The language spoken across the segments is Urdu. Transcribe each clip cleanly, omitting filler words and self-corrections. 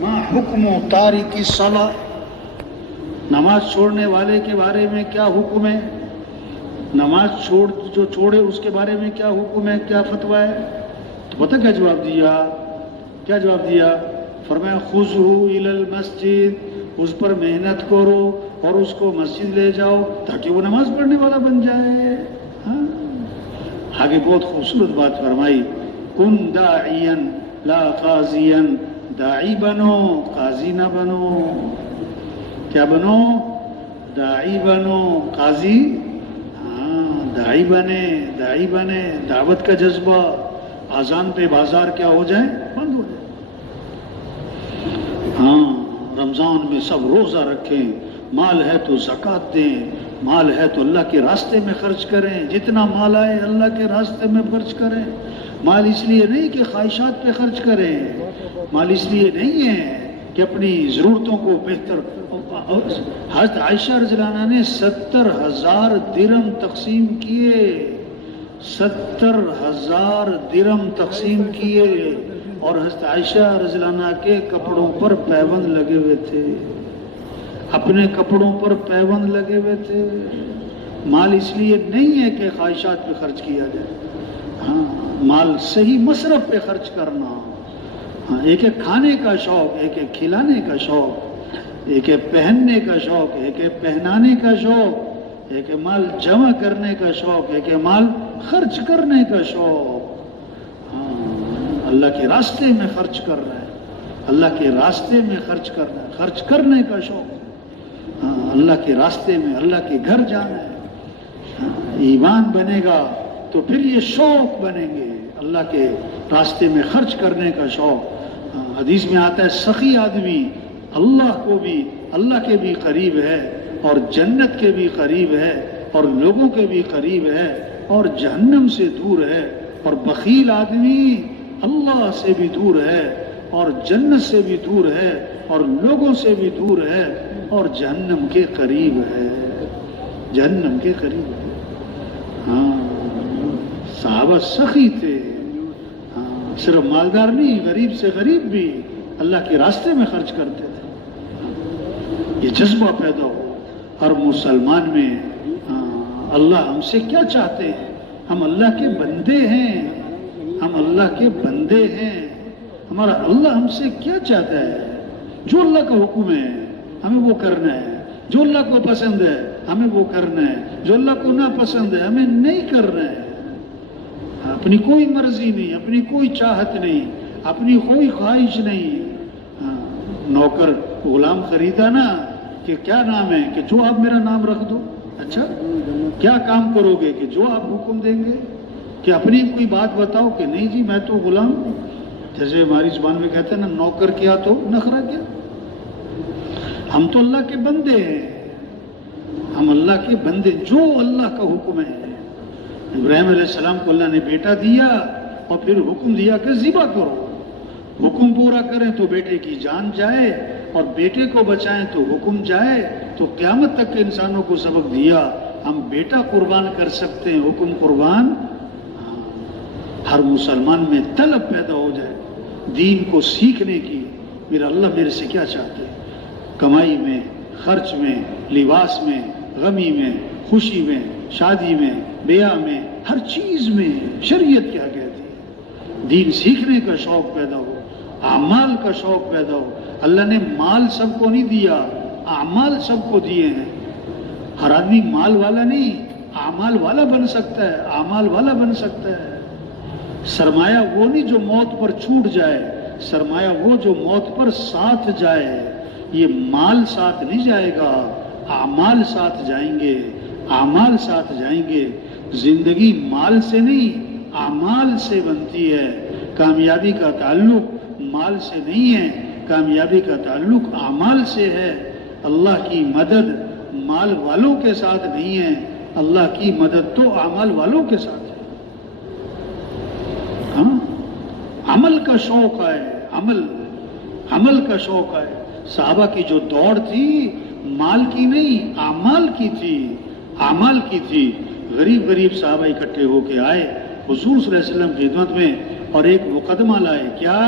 ما حکم تارک الصلاۃ، نماز چھوڑنے والے کے بارے میں کیا حکم ہے؟ نماز جو چھوڑے اس کے بارے میں کیا حکم ہے، کیا فتویٰ ہے؟ تو پتہ کیا جواب دیا؟ کیا جواب دیا؟ فرمایا خذہ الی المسجد، اس پر محنت کرو اور اس کو مسجد لے جاؤ تاکہ وہ نماز پڑھنے والا بن جائے۔ ہاں، آگے بہت خوبصورت بات فرمائی، کن داعیا لا قاضیا، داعی بنو قاضی نہ بنو۔ کیا بنو؟ داعی بنو، قاضی داعی بنے، داعی بنے، دعوت کا جذبہ، اذان پہ بازار کیا ہو جائے؟ بند ہو جائے۔ ہاں، رمضان میں سب روزہ رکھیں، مال ہے تو زکوٰۃ دیں، مال ہے تو اللہ کے راستے میں خرچ کریں، جتنا مال آئے اللہ کے راستے میں خرچ کریں۔ مال اس لیے نہیں کہ خواہشات پہ خرچ کریں، مال اس لیے نہیں ہے کہ اپنی ضرورتوں کو بہتر۔ حضرت عائشہ رضی اللہ عنہا نے 70,000 درہم تقسیم کیے، 70,000 درہم تقسیم کیے، اور حضرت عائشہ رضی اللہ عنہا کے کپڑوں پر پیوند لگے ہوئے تھے، اپنے کپڑوں پر پیوند لگے ہوئے تھے۔ مال اس لیے نہیں ہے کہ خواہشات پہ خرچ کیا جائے، ہاں، مال صحیح مصرف پہ خرچ کرنا۔ ہاں، ایک ہے کھانے کا شوق، ایک ہے کھلانے کا شوق، ایک ہے پہننے کا شوق، ایک ہے پہنانے کا شوق، ایک ہے مال جمع کرنے کا شوق، ایک ہے مال خرچ کرنے کا شوق۔ ہاں، اللہ کے راستے میں خرچ کر رہا ہے، اللہ کے راستے میں خرچ کر رہا ہے، خرچ کرنے کا شوق۔ ہاں، اللہ کے راستے میں، اللہ کے گھر جانا ہے۔ ہاں، ایمان بنے گا تو پھر یہ شوق بنیں گے، اللہ کے راستے میں خرچ کرنے کا شوق۔ ہاں، حدیث میں آتا ہے سخی آدمی اللہ کو بھی، اللہ کے بھی قریب ہے، اور جنت کے بھی قریب ہے، اور لوگوں کے بھی قریب ہے، اور جہنم سے دور ہے۔ اور بخیل آدمی اللہ سے بھی دور ہے، اور جنت سے بھی دور ہے، اور لوگوں سے بھی دور ہے، اور جہنم کے قریب ہے، جہنم کے قریب ہے۔ ہاں، صحابہ سخی تھے، ہاں، صرف مالدار نہیں، غریب سے غریب بھی اللہ کے راستے میں خرچ کرتے تھے۔ یہ جذبہ پیدا ہو ہر مسلمان میں۔ اللہ ہم سے کیا چاہتے ہیں؟ ہم اللہ کے بندے ہیں، ہم اللہ کے بندے ہیں۔ ہمارا اللہ ہم سے کیا چاہتا ہے؟ جو اللہ کا حکم ہے ہمیں وہ کرنا ہے، جو اللہ کو پسند ہے ہمیں وہ کرنا ہے، جو اللہ کو ناپسند ہے ہمیں نہیں کرنا ہے۔ اپنی کوئی مرضی نہیں، اپنی کوئی چاہت نہیں، اپنی کوئی خواہش نہیں۔ نوکر غلام خریدا نا کہ کیا نام ہے؟ کہ جو آپ میرا نام رکھ دو۔ اچھا، کیا کام کرو گے؟ کہ جو آپ حکم دیں گے۔ کہ اپنی کوئی بات بتاؤ کہ نہیں جی میں تو غلام ہوں، جیسے ہماری زبان میں کہتے ہیں نا نوکر کیا تو نخرہ کیا۔ ہم تو اللہ کے بندے ہیں، ہم اللہ کے بندے، جو اللہ کا حکم ہے۔ ابراہیم علیہ السلام کو اللہ نے بیٹا دیا اور پھر حکم دیا کہ ذبح کرو۔ حکم پورا کریں تو بیٹے کی جان جائے، اور بیٹے کو بچائیں تو حکم جائے۔ تو قیامت تک کے انسانوں کو سبق دیا، ہم بیٹا قربان کر سکتے ہیں، حکم قربان۔ ہر مسلمان میں طلب پیدا ہو جائے دین کو سیکھنے کی، میرا اللہ میرے سے کیا چاہتے ہیں؟ کمائی میں، خرچ میں، لباس میں، غمی میں، خوشی میں، شادی میں، بیاہ میں، ہر چیز میں شریعت کیا کہتی ہے؟ دین سیکھنے کا شوق پیدا ہو، اعمال کا شوق پیدا ہو۔ اللہ نے مال سب کو نہیں دیا، اعمال سب کو دیے ہیں۔ ہر آدمی مال والا نہیں، اعمال والا بن سکتا ہے، اعمال والا بن سکتا ہے۔ سرمایہ وہ نہیں جو موت پر چھوٹ جائے، سرمایہ وہ جو موت پر ساتھ جائے۔ یہ مال ساتھ نہیں جائے گا، اعمال ساتھ جائیں گے، اعمال ساتھ جائیں گے۔ زندگی مال سے نہیں اعمال سے بنتی ہے۔ کامیابی کا تعلق مال سے نہیں ہے، کامیابی کا تعلق اعمال سے ہے۔ اللہ کی مدد مال والوں کے ساتھ نہیں ہے، اللہ کی مدد تو اعمال والوں کے ساتھ ہے۔ ہاں، عمل کا شوق ہے، عمل کا شوق ہے۔ صحابہ کی جو دوڑ تھی مال کی نہیں، اعمال کی تھی، اعمال کی تھی۔ غریب صحابہ اکٹھے ہو کے آئے حضور صلی اللہ علیہ وسلم کی خدمت میں، اور ایک مقدمہ لائے۔ کیا؟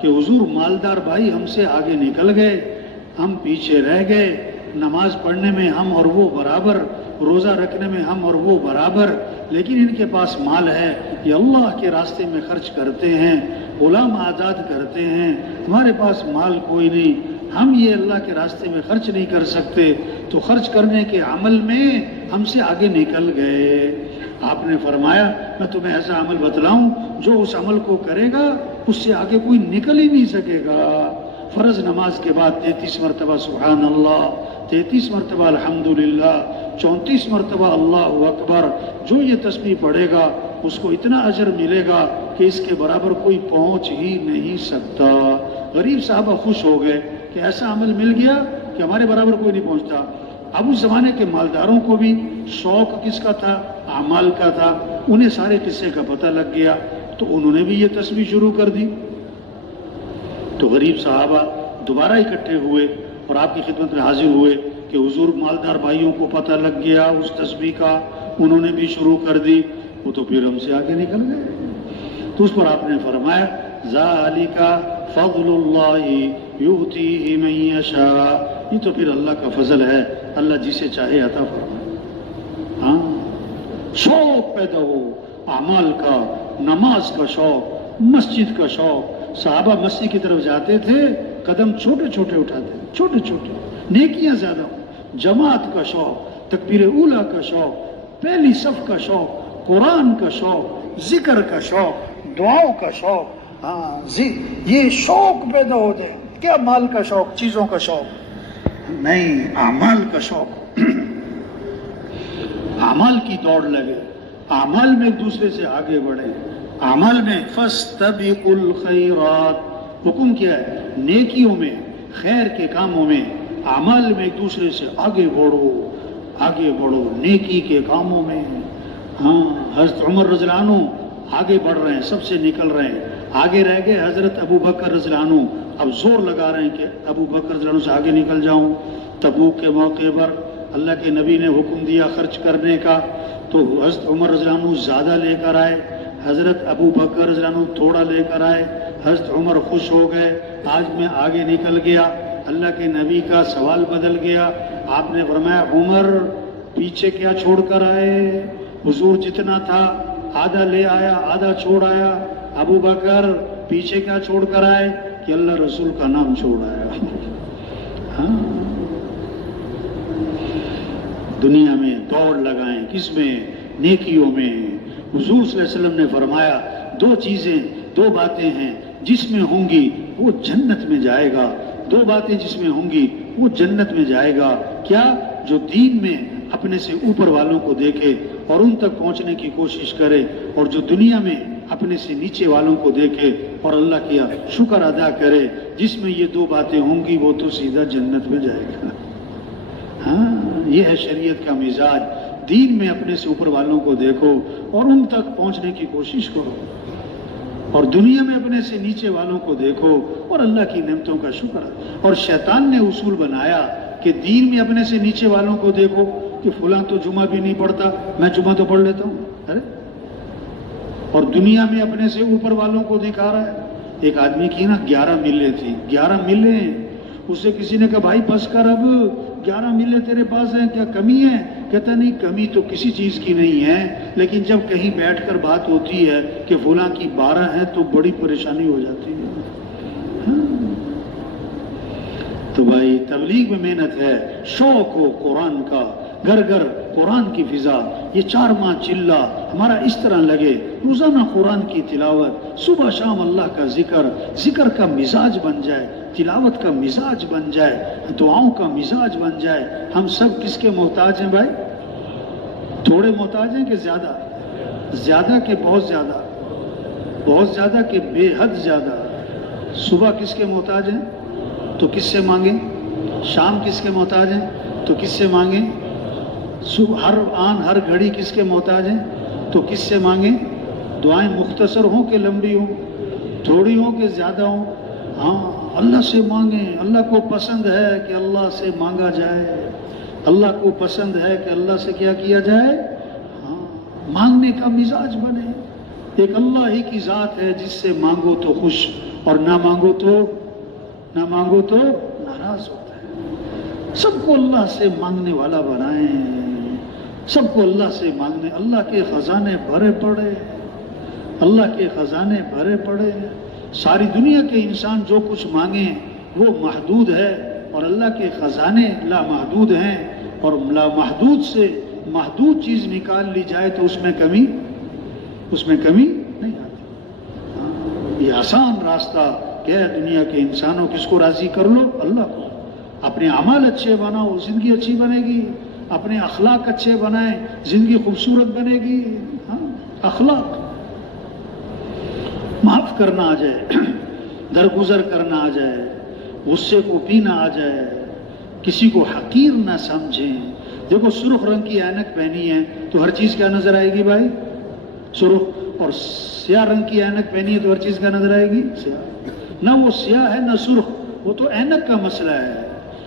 کہ حضور مالدار بھائی ہم سے آگے نکل گئے، ہم پیچھے رہ گئے، نماز پڑھنے میں ہم اور وہ برابر، روزہ رکھنے میں ہم اور وہ برابر، لیکن ان کے پاس مال ہے، یہ اللہ کے راستے میں خرچ کرتے ہیں، غلام آزاد کرتے ہیں، ہمارے پاس مال کوئی نہیں، ہم یہ اللہ کے راستے میں خرچ نہیں کر سکتے، تو خرچ کرنے کے عمل میں ہم سے آگے نکل گئے۔ آپ نے فرمایا میں تمہیں ایسا عمل بتلاؤں جو اس عمل کو کرے گا اس سے آگے کوئی نکل ہی نہیں سکے گا۔ فرض نماز کے بعد 33 مرتبہ سبحان اللہ، 33 مرتبہ الحمدللہ، 34 مرتبہ اللہ اکبر، جو یہ تسبیح پڑھے گا اس کو اتنا اجر ملے گا کہ اس کے برابر کوئی پہنچ ہی نہیں سکتا۔ غریب صحابہ خوش ہو گئے کہ ایسا عمل مل گیا کہ ہمارے برابر کوئی نہیں پہنچتا۔ اب اس زمانے کے مالداروں کو بھی شوق کس کا تھا؟ اعمال کا تھا، انہیں سارے قصے کا پتہ لگ گیا، تو انہوں نے بھی یہ تسبیح شروع کر دی۔ تو غریب صحابہ دوبارہ اکٹھے ہوئے اور آپ کی خدمت میں حاضر ہوئے کہ حضور مالدار بھائیوں کو پتہ لگ گیا اس تسبیح کا، انہوں نے بھی شروع کر دی، وہ تو پھر ہم سے آگے نکل گئے۔ تو اس پر آپ نے فرمایا ذالک فضل اللہ یؤتیہ من یشاء، یہ تو پھر اللہ کا فضل ہے، اللہ جسے چاہے عطا فرمائے۔ ہاں، شوق پیدا ہو اعمال کا، نماز کا شوق، مسجد کا شوق۔ صحابہ مسجد کی طرف جاتے تھے، قدم چھوٹے چھوٹے اٹھاتے، چھوٹے چھوٹے، نیکیاں زیادہ ہوں، جماعت کا شوق، تکبیر اولیٰ کا شوق، پہلی صف کا شوق، قرآن کا شوق، ذکر کا شوق، دعاؤں کا شوق۔ ہاں، یہ شوق پیدا ہو جائے۔ کیا مال کا شوق، چیزوں کا شوق نہیں، اعمال کا شوق، اعمال کی دوڑ لگے، اعمال میں ایک دوسرے سے آگے بڑھے، اعمال میں فاستبقوا الخیرات، حکم کیا ہے؟ نیکیوں میں، خیر کے کاموں میں، اعمال میں ایک دوسرے سے آگے بڑھو، آگے بڑھو نیکی کے کاموں میں۔ ہاں، حضرت عمر رضی اللہ عنہ آگے بڑھ رہے ہیں، سب سے نکل رہے ہیں، آگے رہ گئے حضرت ابو بکر رضی اللہ عنہ، اب زور لگا رہے ہیں کہ ابو بکر رضی اللہ عنہ سے آگے نکل جاؤں۔ تبوک کے موقع پر اللہ کے نبی نے حکم دیا خرچ کرنے کا، تو حضرت عمر رضی اللہ عنہ زیادہ لے کر آئے، حضرت ابو بکر رضی اللہ عنہ تھوڑا لے کر آئے۔ حضرت عمر خوش ہو گئے، آج میں آگے نکل گیا۔ اللہ کے نبی کا سوال بدل گیا، آپ نے فرمایا عمر پیچھے کیا چھوڑ کر آئے؟ حضور جتنا تھا آدھا لے آیا، آدھا چھوڑ آیا۔ ابو بکر پیچھے کیا چھوڑ کر آئے؟ کہ اللہ رسول کا نام چھوڑ آیا۔ ہاں، دنیا میں دوڑ لگائیں، کس میں؟ نیکیوں میں۔ حضور صلی اللہ علیہ وسلم نے فرمایا دو چیزیں، دو باتیں ہیں جس میں ہوں گی وہ جنت میں جائے گا، دو باتیں جس میں ہوں گی وہ جنت میں جائے گا۔ کیا؟ جو دین میں اپنے سے اوپر والوں کو دیکھے اور ان تک پہنچنے کی کوشش کرے، اور جو دنیا میں اپنے سے نیچے والوں کو دیکھے اور اللہ کا شکر ادا کرے، جس میں یہ دو باتیں ہوں گی وہ تو سیدھا جنت میں جائے گا۔ ہاں، یہ ہے شریعت کا مزاج۔ دین میں اپنے سے اوپر والوں کو دیکھو اور ان تک پہنچنے کی کوشش کرو، اور دنیا میں اپنے سے نیچے والوں کو دیکھو اور اللہ کی نعمتوں کا شکر۔ اور شیطان نے اصول بنایا کہ دین میں اپنے سے نیچے والوں کو دیکھو کہ فلاں تو جمعہ بھی نہیں پڑھتا، میں جمعہ تو پڑھ لیتا ہوں، ارے، اور دنیا میں اپنے سے اوپر والوں کو دکھا رہا ہے۔ ایک آدمی کی نا 11 ملیں تھی، 11 ملیں، اس سے کسی نے کہا بھائی بس کر، اب 11 ملیں تیرے پاس ہیں، کیا کمی ہے؟ کہتا نہیں، کمی تو کسی چیز کی نہیں ہے، لیکن جب کہیں بیٹھ کر بات ہوتی ہے کہ فلاں کی 12 ہے تو بڑی پریشانی ہو جاتی ہے۔ تو بھائی تبلیغ میں محنت ہے، شوق ہو قرآن کا، گھر گھر قرآن کی فضا، یہ 4 ماہ چلہ ہمارا اس طرح لگے، روزانہ قرآن کی تلاوت، صبح شام اللہ کا ذکر، ذکر کا مزاج بن جائے، تلاوت کا مزاج بن جائے، دعاؤں کا مزاج بن جائے۔ ہم سب کس کے محتاج ہیں بھائی؟ تھوڑے محتاج ہیں کہ زیادہ؟ زیادہ کہ بہت زیادہ؟ بہت زیادہ کہ بے حد زیادہ؟ صبح کس کے محتاج ہیں تو کس سے مانگیں؟ شام کس کے محتاج ہیں تو کس سے مانگیں؟ ہر آن ہر گھڑی کس کے محتاج ہیں تو کس سے مانگیں؟ دعائیں مختصر ہوں کہ لمبی ہوں، تھوڑی ہوں کہ زیادہ ہوں؟ ہاں، اللہ سے مانگیں۔ اللہ کو پسند ہے کہ اللہ سے مانگا جائے، اللہ کو پسند ہے کہ اللہ سے کیا کیا جائے؟ ہاں، مانگنے کا مزاج بنے۔ ایک اللہ ہی کی ذات ہے جس سے مانگو تو خوش، اور نہ مانگو تو ناراض ہوتا ہے۔ سب کو اللہ سے مانگنے والا بنائیں، سب کو اللہ سے مانگنے، اللہ کے خزانے بھرے پڑے، اللہ کے خزانے بھرے پڑے۔ ساری دنیا کے انسان جو کچھ مانگیں وہ محدود ہے، اور اللہ کے خزانے لامحدود ہیں، اور لامحدود سے محدود چیز نکال لی جائے تو اس میں کمی نہیں آتی۔ یہ آسان راستہ کیا ہے دنیا کے انسانوں، کس کو راضی کر لو؟ اللہ کو۔ اپنے اعمال اچھے بناؤ، زندگی اچھی بنے گی، اپنے اخلاق اچھے بنائیں، زندگی خوبصورت بنے گی۔ اخلاق، معاف کرنا آ جائے، درگزر کرنا آ جائے، غصے کو پینا آ جائے، کسی کو حقیر نہ سمجھیں۔ دیکھو سرخ رنگ کی اینک پہنی ہے تو ہر چیز کیا نظر آئے گی بھائی؟ سرخ۔ اور سیاہ رنگ کی اینک پہنی ہے تو ہر چیز کیا نظر آئے گی؟ سیاہ۔ نہ وہ سیاہ ہے نہ سرخ، وہ تو اینک کا مسئلہ ہے۔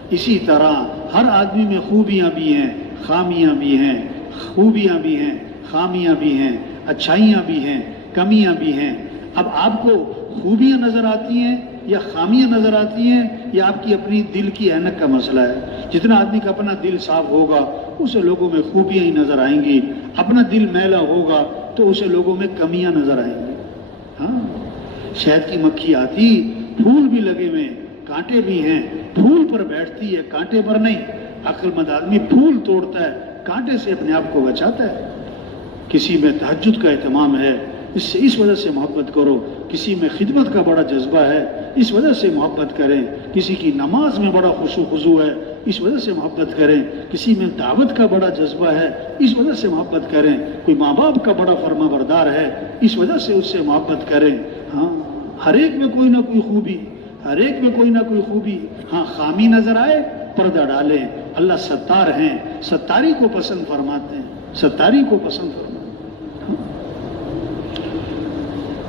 اسی طرح ہر آدمی میں خوبیاں بھی ہیں، خامیاں بھی ہیں، خوبیاں بھی ہیں، خامیاں بھی ہیں، اچھائیاں بھی ہیں، کمیاں بھی ہیں۔ اب آپ کو خوبیاں نظر آتی ہیں یا خامیاں نظر آتی ہیں، یا آپ کی اپنی دل کی اینک کا مسئلہ ہے؟ جتنا آدمی کا اپنا دل صاف ہوگا اسے لوگوں میں خوبیاں ہی نظر آئیں گی، اپنا دل میلا ہوگا تو اسے لوگوں میں کمیاں نظر آئیں گی۔ ہاں، شہد کی مکھی آتی، پھول بھی لگے ہوئے، کانٹے بھی ہیں، پھول پر بیٹھتی ہے، کانٹے پر نہیں۔ عقل مند آدمی پھول توڑتا ہے، کانٹے سے اپنے آپ کو بچاتا ہے۔ کسی میں تہجد کا اہتمام ہے، اس وجہ سے محبت کرو۔ کسی میں خدمت کا بڑا جذبہ ہے، اس وجہ سے محبت کریں۔ کسی کی نماز میں بڑا خشوع خضوع ہے، اس وجہ سے محبت کریں۔ کسی میں دعوت کا بڑا جذبہ ہے، اس وجہ سے محبت کریں۔ کوئی ماں باپ کا بڑا فرما بردار ہے، اس وجہ سے اس سے محبت کریں۔ ہاں، ہر ایک میں کوئی نہ کوئی خوبی، ہر ایک میں کوئی نہ کوئی خوبی۔ ہاں، خامی نظر آئے پردہ ڈالیں۔ اللہ ستار ہیں، ستاری کو پسند فرماتے ہیں، ستاری کو پسند فرماتے ہیں۔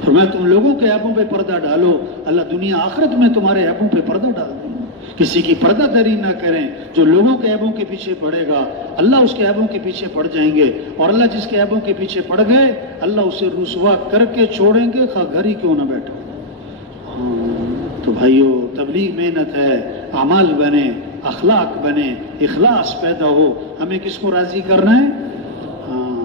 تو میں تم لوگوں کے عیبوں پہ پردہ ڈالو، اللہ دنیا آخرت میں تمہارے عیبوں پہ پردہ ڈال دیں۔ کسی کی پردہ دری نہ کریں۔ جو لوگوں کے عیبوں کے پیچھے پڑے گا اللہ اس کے عیبوں کے پیچھے پڑ جائیں گے، اور اللہ جس کے عیبوں کے پیچھے پڑ گئے اللہ اسے رسوا کر کے چھوڑیں گے، خواہ گھر ہی کیوں نہ بیٹھے۔ تو بھائیو، تبلیغ محنت ہے، اعمال بنے، اخلاق بنے، اخلاص پیدا ہو۔ ہمیں کس کو راضی کرنا ہے؟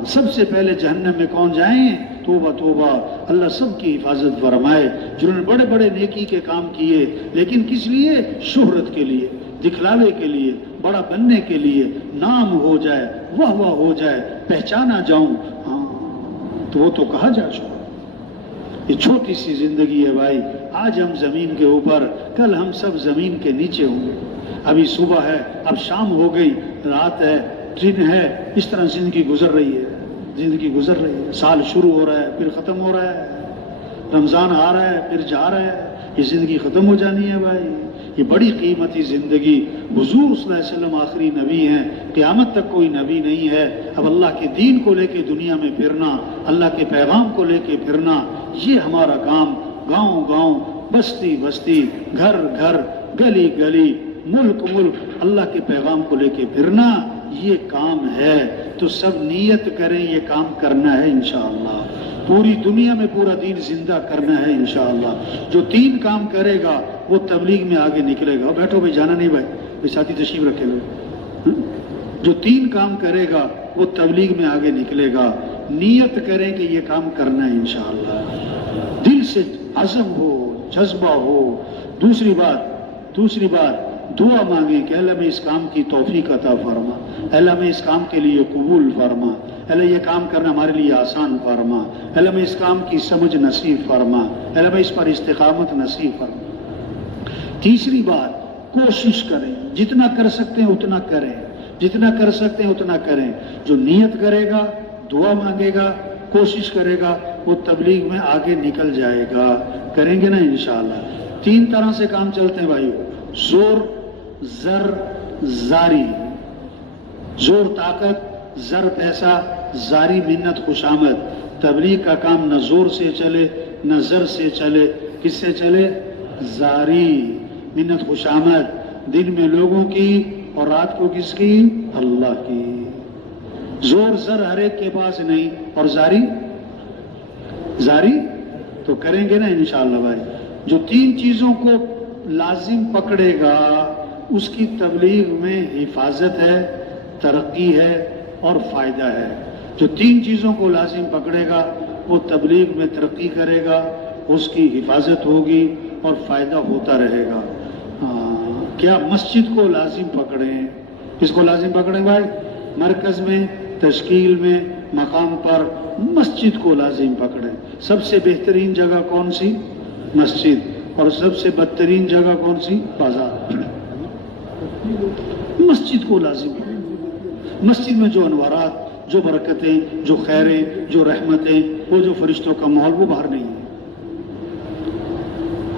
سب سے پہلے جہنم میں کون جائیں؟ توبہ توبہ، اللہ سب کی حفاظت فرمائے۔ جنہوں نے بڑے بڑے نیکی کے کام کیے، لیکن کس لیے؟ شہرت کے لیے، دکھلاوے کے لیے، بڑا بننے کے لیے، نام ہو جائے، واہ واہ ہو جائے، پہچانا جاؤں، تو وہ تو کہا جا چکا۔ یہ چھوٹی سی زندگی ہے بھائی، آج ہم زمین کے اوپر، کل ہم سب زمین کے نیچے ہوں گے۔ ابھی صبح ہے، اب شام ہو گئی، رات ہے، دن ہے، اس طرح زندگی گزر رہی ہے، زندگی گزر رہی ہے۔ سال شروع ہو رہا ہے پھر ختم ہو رہا ہے، رمضان آ رہا ہے پھر جا رہا ہے، یہ زندگی ختم ہو جانی ہے بھائی۔ یہ بڑی قیمتی زندگی، حضور صلی اللہ علیہ وسلم آخری نبی ہیں، قیامت تک کوئی نبی نہیں ہے۔ اب اللہ کے دین کو لے کے دنیا میں پھرنا، اللہ کے پیغام کو لے کے پھرنا، یہ ہمارا کام۔ گاؤں گاؤں، بستی بستی، گھر گھر، گلی گلی، ملک ملک، اللہ کے پیغام کو لے کے پھرنا، یہ کام ہے۔ تو سب نیت کریں یہ کام کرنا ہے انشاءاللہ، پوری دنیا میں پورا دین زندہ کرنا ہے انشاءاللہ۔ جو تین کام کرے گا وہ تبلیغ میں آگے نکلے گا۔ بیٹھو بھائی، جانا نہیں بھائی، ساتھی تشریف رکھے ہوئے۔ جو تین کام کرے گا وہ تبلیغ میں آگے نکلے گا۔ نیت کریں کہ یہ کام کرنا ہے انشاءاللہ، دل سے عزم ہو، جذبہ ہو۔ دوسری بات دعا مانگیں کہ اللہ میں اس کام کی توفیق عطا فرما، اللہ میں اس کام کے لیے قبول فرما، اللہ یہ کام کرنا ہمارے لیے آسان فرما، اللہ میں اس کام کی سمجھ نصیب فرما، اللہ میں اس پر استقامت نصیب فرما۔ تیسری بات، کوشش کریں، جتنا کر سکتے ہیں اتنا کریں، جتنا کر سکتے ہیں اتنا کریں۔ جو نیت کرے گا، دعا مانگے گا، کوشش کرے گا، وہ تبلیغ میں آگے نکل جائے گا۔ کریں گے نا انشاءاللہ۔ تین طرح سے کام چلتے ہیں بھائیو، زور، زر، زاری۔ زور طاقت، زر پیسہ، زاری منت خوشامد۔ تبلیغ کا کام نہ زور سے چلے نہ زر سے چلے، کس سے چلے؟ زاری، منت خوشامد۔ دن میں لوگوں کی اور رات کو کس کی؟ اللہ کی۔ زور زر ہر ایک کے پاس نہیں، اور زاری تو کریں گے نا انشاءاللہ بھائی۔ جو 3 چیزوں کو لازم پکڑے گا اس کی تبلیغ میں حفاظت ہے، ترقی ہے اور فائدہ ہے۔ جو 3 چیزوں کو لازم پکڑے گا وہ تبلیغ میں ترقی کرے گا، اس کی حفاظت ہوگی اور فائدہ ہوتا رہے گا۔ کیا مسجد کو لازم پکڑیں؟ کس کو لازم پکڑیں بھائی؟ مرکز میں، تشکیل میں، مقام پر مسجد کو لازم پکڑیں۔ سب سے بہترین جگہ کون سی؟ مسجد۔ اور سب سے بدترین جگہ کون سی؟ بازار۔ مسجد کو لازم پکڑیں۔ مسجد میں جو انوارات، جو برکتیں، جو خیریں، جو رحمتیں، وہ جو فرشتوں کا ماحول، وہ باہر نہیں ہے۔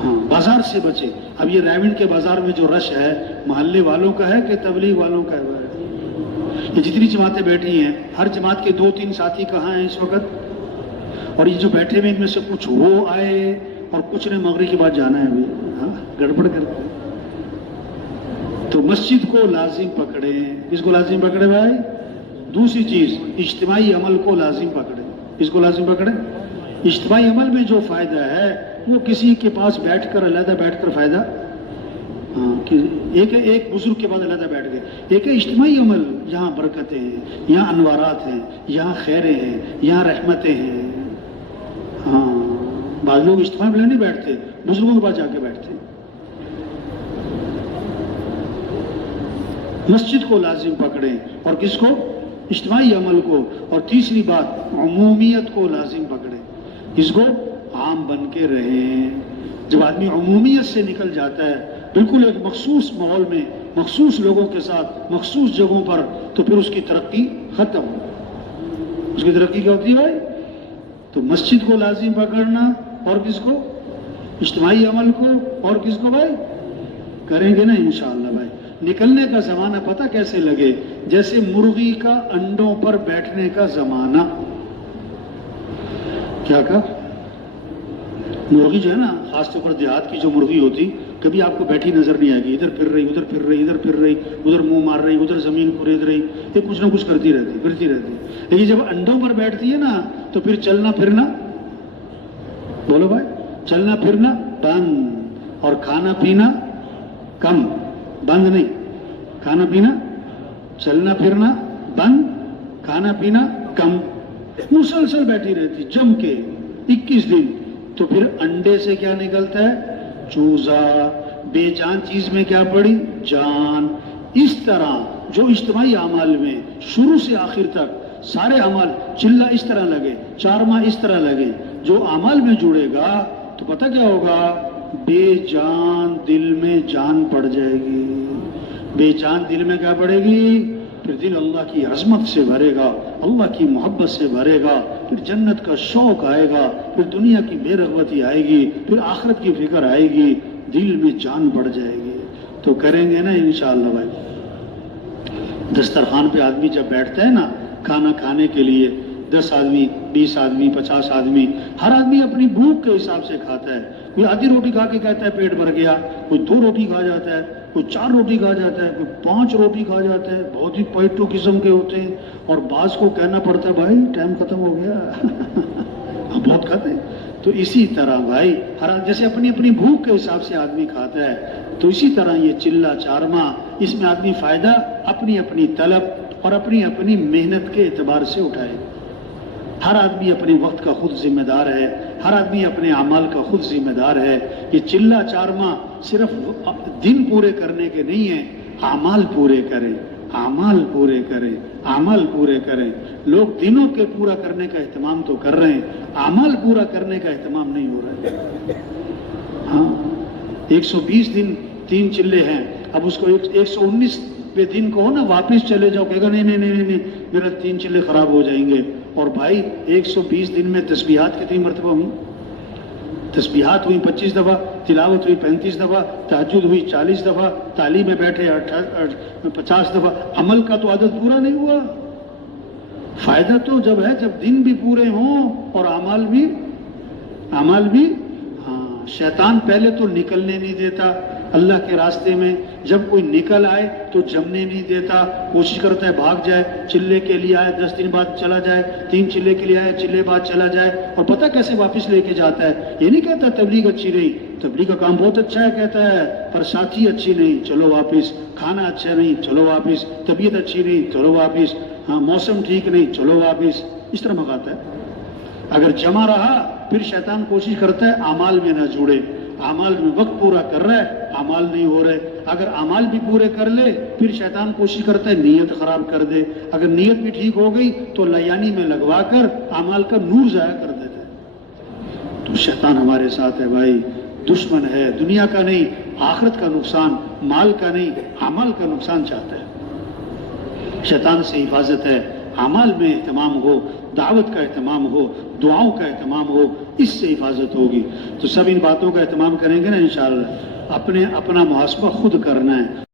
ہاں، بازار سے بچے۔ اب یہ رائے کے بازار میں جو رش ہے، محلے والوں کا ہے کہ تبلیغ والوں کا ہے؟ یہ جتنی جماعتیں بیٹھی ہیں، ہر جماعت کے 2-3 ساتھی کہاں ہیں اس وقت؟ اور یہ جو بیٹھے ہوئے ان میں سے کچھ وہ آئے اور کچھ نے مغرب کے بعد جانا ہے ابھی، ہاں گڑبڑ کرتے ہیں۔ تو مسجد کو لازم پکڑیں۔ کس کو لازم پکڑے بھائی؟ دوسری چیز، اجتماعی عمل کو لازم پکڑیں۔ کس کو لازم پکڑیں؟ اجتماعی عمل میں جو فائدہ ہے وہ کسی کے پاس بیٹھ کر علیحدہ بیٹھ کر فائدہ، ایک بزرگ کے بعد علیحدہ بیٹھ گئے۔ ایک ہے اجتماعی عمل، یہاں برکتیں ہیں، یہاں انوارات ہیں، یہاں خیریں ہیں، یہاں رحمتیں ہیں۔ ہاں، بعض لوگ اجتماعی عمل نہیں بیٹھتے، بزرگوں کے پاس جا کے بیٹھتے ہیں۔ مسجد کو لازم پکڑیں، اور کس کو؟ اجتماعی عمل کو۔ اور تیسری بات، عمومیت کو لازم پکڑیں۔ اس کو عام بن کے رہیں۔ جب آدمی عمومیت سے نکل جاتا ہے، بالکل ایک مخصوص ماحول میں، مخصوص لوگوں کے ساتھ، مخصوص جگہوں پر، تو پھر اس کی ترقی ختم ہو۔ اس کی ترقی کیا ہوتی ہے بھائی؟ تو مسجد کو لازم پکڑنا، اور کس کو؟ اجتماعی عمل کو، اور کس کو بھائی؟ کریں گے نا انشاءاللہ بھائی۔ نکلنے کا زمانہ پتہ کیسے لگے؟ جیسے مرغی کا انڈوں پر بیٹھنے کا زمانہ۔ کیا کہا؟ مرغی جو ہے نا، خاص طور پر دیہات کی جو مرغی ہوتی، کبھی آپ کو بیٹھی نظر نہیں آئے گی۔ ادھر پھر رہی، ادھر پھر رہی، ادھر پھر رہی، ادھر منہ مار رہی، ادھر زمین کھرید رہی، یہ کچھ نہ کچھ کرتی رہتی، پھرتی رہتی۔ لیکن جب انڈوں پر بیٹھتی ہے نا، تو پھر چلنا پھرنا، بولو بھائی، چلنا پھرنا بند، اور کھانا پینا کم، بند نہیں، کھانا پینا، چلنا پھرنا بند، کھانا پینا کم، مسلسل بیٹھی رہتی جم کے 21 دن۔ تو پھر انڈے سے کیا نکلتا ہے؟ چوزا۔ بے جان چیز میں کیا پڑی؟ جان۔ اس طرح جو اجتماعی اعمال میں شروع سے آخر تک سارے اعمال، چلہ اس طرح لگے، 4 ماہ اس طرح لگے، جو اعمال میں جڑے گا تو پتہ کیا ہوگا؟ بے جان دل میں جان پڑ جائے گی۔ بے جان دل میں کیا پڑے گی؟ پھر دل اللہ کی عظمت سے بھرے گا، اللہ کی محبت سے بھرے گا، پھر جنت کا شوق آئے گا، پھر دنیا کی بے رغبتی آئے گی، پھر آخرت کی فکر آئے گی، دل میں جان بڑھ جائے گی۔ تو کریں گے نا انشاءاللہ بھائی۔ دسترخوان پہ آدمی جب بیٹھتا ہے نا کھانا کھانے کے لیے، 10 آدمی، 20 آدمی، 50 آدمی، ہر آدمی اپنی بھوک کے حساب سے کھاتا ہے۔ کوئی آدھی روٹی کھا کے کہتا ہے پیٹ بھر گیا، کوئی 2 روٹی کھا جاتا ہے، کوئی 4 روٹی کھا جاتا ہے، کوئی 5 روٹی کھا جاتا ہے، بہت ہی پیٹو قسم کے ہوتے ہیں، اور بعض کو کہنا پڑتا ہے بھائی ٹائم ختم ہو گیا بہت کھاتے ہیں۔ تو اسی طرح بھائی، ہر جیسے اپنی اپنی بھوک کے حساب سے آدمی کھاتا ہے، تو اسی طرح یہ چلہ 4 ماہ، اس میں آدمی فائدہ اپنی اپنی طلب اور اپنی اپنی محنت کے اعتبار سے اٹھائے۔ ہر آدمی اپنے وقت کا خود ذمہ دار ہے، ہر آدمی اپنے اعمال کا خود ذمہ دار ہے۔ یہ چلہ 4 ماہ صرف دن پورے کرنے کے نہیں ہیں، اعمال پورے کریں، اعمال پورے کریں، اعمال پورے کریں۔ لوگ دنوں کے پورا کرنے کا اہتمام تو کر رہے ہیں، اعمال پورا کرنے کا اہتمام نہیں ہو رہا ہے۔ ہاں، 120 دن 3 چلے ہیں، اب اس کو 119 پہ دن کہو نا واپس چلے جاؤ، کہے گا نہیں نہیں نہیں نہیں میرا 3 چلے خراب ہو جائیں گے۔ اور بھائی 120 دن میں تسبیحات کتنی مرتبہ ہوئی؟ تسبیحات ہوئی 25 دفعہ، تلاوت ہوئی 35 دفعہ، تہجد ہوئی 40 دفعہ، تعلیم میں بیٹھے 50 دفعہ۔ عمل کا تو عدد پورا نہیں ہوا۔ فائدہ تو جب ہے جب دن بھی پورے ہوں اور اعمال بھی۔ ہاں، شیطان پہلے تو نکلنے نہیں دیتا اللہ کے راستے میں، جب کوئی نکل آئے تو جمنے نہیں دیتا، کوشش کرتا ہے بھاگ جائے، چلے کے لیے آئے 10 دن بعد چلا جائے، 3 چلے کے لیے آئے چلے بعد چلا جائے، اور پتہ کیسے واپس لے کے جاتا ہے؟ یہ نہیں کہتا تبلیغ اچھی رہی، تبلیغ کا کام بہت اچھا ہے کہتا ہے، پر ساتھی اچھی نہیں، چلو واپس، کھانا اچھا نہیں، چلو واپس، طبیعت اچھی نہیں، چلو واپس، ہاں موسم ٹھیک نہیں، چلو واپس، اس طرح بھگاتا ہے۔ اگر جمع رہا پھر شیطان کوشش کرتا ہے اعمال میں نہ جڑے، اعمال میں وقت پورا کر رہا ہے، اعمال نہیں ہو رہے، اگر اعمال بھی پورے کر لے پھر شیطان کوشش کرتا ہے نیت خراب کر دے، اگر نیت بھی ٹھیک ہو گئی تو لیانی میں لگوا کر اعمال کا نور ضائع کر دیتا ہے۔ تو شیطان ہمارے ساتھ ہے بھائی، دشمن ہے، دنیا کا نہیں، آخرت کا نقصان، مال کا نہیں، اعمال کا نقصان چاہتا ہے۔ شیطان سے حفاظت ہے، اعمال میں اہتمام ہو، دعوت کا اہتمام ہو، دعاؤں کا اہتمام ہو، اس سے حفاظت ہوگی۔ تو سب ان باتوں کا اہتمام کریں گے نا انشاءاللہ۔ اپنا محاسبہ خود کرنا ہے۔